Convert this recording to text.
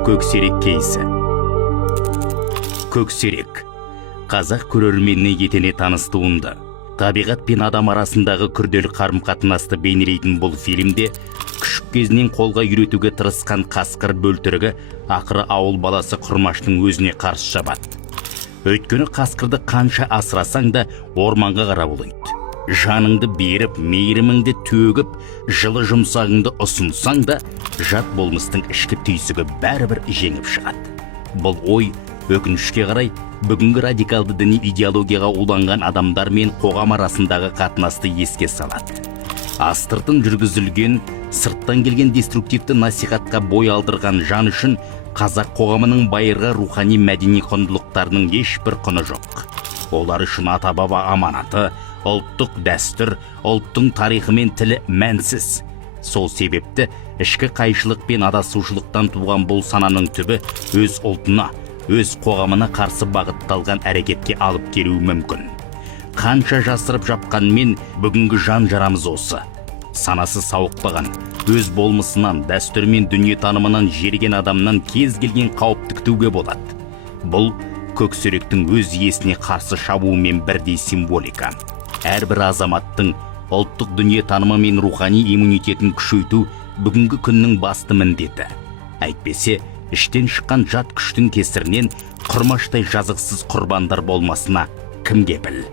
Көксерек кейсі. Көксерек қазақ көрерменіне етене таныс туынды. Табиғат пен адам арасындағы күрделі қарым-қатынасты бейнелейтін бұл фильмде күшік кезінен қолға үйретуге тырысқан қасқыр бөлтірігі ақыры ауыл баласы Құрмаштың өзіне қарсы шабады. Өйткені қасқырды қанша асырасаң да орманға қарап олайды. Жаныңды беріп, мейіріміңді төгіп, жылы жұмсағыңды ұсынсаң да, жат болмыстың ішкі түйсігі бәрібір жеңіп шығады. Бұл ой, өкінішке қарай, бүгінгі радикалды діни идеологияға уланған адамдар мен қоғам арасындағы қатынасты еске салады. Астыртын жүргізілген, сырттан келген деструктивті насихатқа бой алдырған жан үшін қазақ қоғамының байырғы рухани мәдени құндылықтарының ешбір құны жоқ. Олар үшін ата-баба аманаты, ұлттық дәстүр, ұлттың тарихы мен тілі мәнсіз. Сол себепті ішкі қайшылық пен адасушылықтан туған бұл сананың түбі өз ұлтына, өз қоғамына қарсы бағытталған әрекетке алып келуі мүмкін. Қанша жасырып жапқанмен бүгінгі жан жарамыз осы. Санасы сауықпаған, өз болмысынан, дәстүр мен дүние танымынан жерген адамнан кез келген қауіп күтуге болады. Бұл көксеректің өз иесіне қарсы шабуымен бірдей символика. Әрбір азаматтың ұлттық дүние танымы мен рухани иммунитетін күшейту бүгінгі күннің басты міндеті. Әйтпесе, іштен шыққан жат күштің кесірінен Құрмаштай жазықсыз құрбандар болмасына кім кепіл?